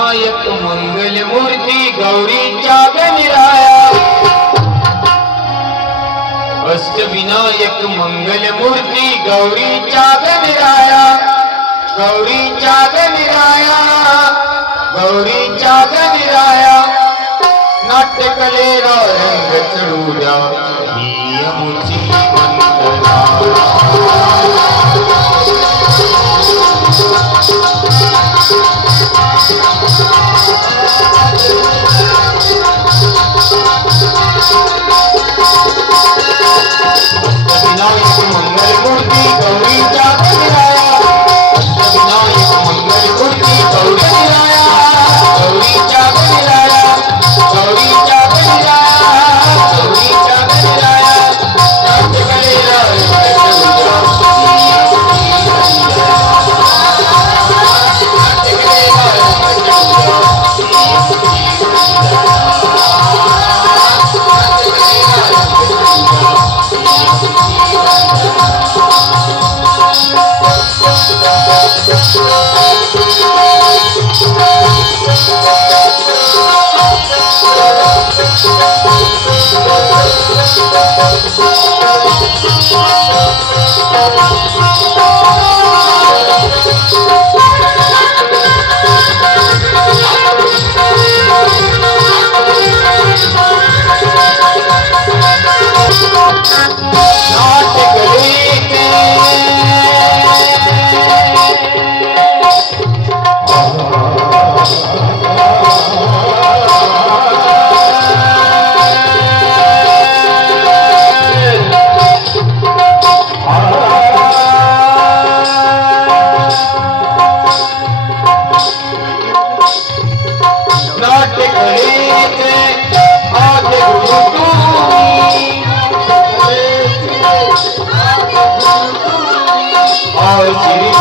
मंगल मूर्ति, गौरी मूर्ती गौरीच्या गणराया अष्टविनायक मंगल मूर्ती गौरीच्या गणराया गौरीच्या गणराया गौरीच्या गणराया नाट्यकलेला रंग चढू द्या ही अमुची मंगल मूर्ती Oh,